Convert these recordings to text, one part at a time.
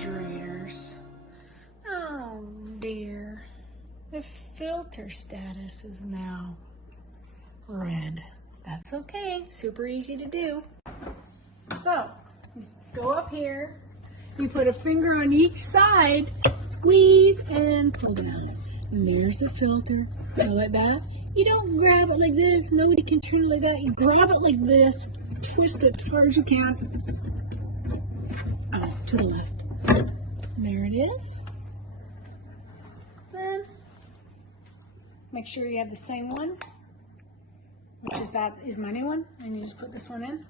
refrigerators. Oh dear. The filter status is now red. That's okay, super easy to do. So, you go up here, you put a finger on each side, squeeze and pull down. And there's the filter. Go like that. You don't grab it like this, nobody can turn it like that. You grab it like this, twist it as far as you can. Oh, to the left. There it is. Then, make sure you have the same one, which is my new one, and you just put this one in.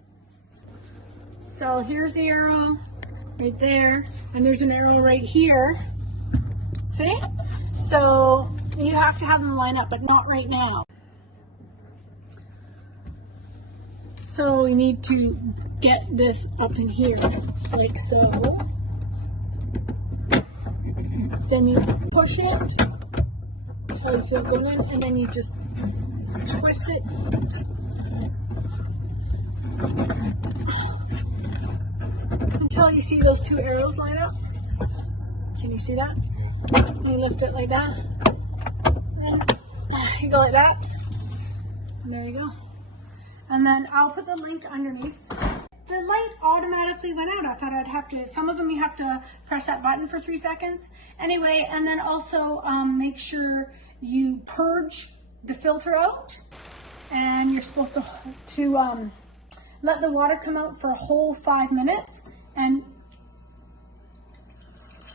So here's the arrow right there, and there's an arrow right here. See? So you have to have them line up, but not right now. So you need to get this up in here, like so. Then you push it until you feel it going in, and then you just twist it. Until you see those two arrows line up. Can you see that? And you lift it like that. And you go like that. And there you go. And then I'll put the link underneath. The light automatically went out. I thought I'd have to, some of them you have to press that button for 3 seconds. Anyway, and then also make sure you purge the filter out. And you're supposed to let the water come out for a whole 5 minutes. And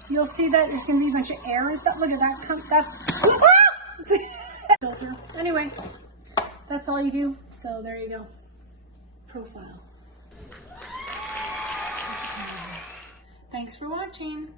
you'll see that there's going to be a bunch of air and stuff. Look at that. That's filter. Anyway, that's all you do. So there you go. Profile. Thanks for watching.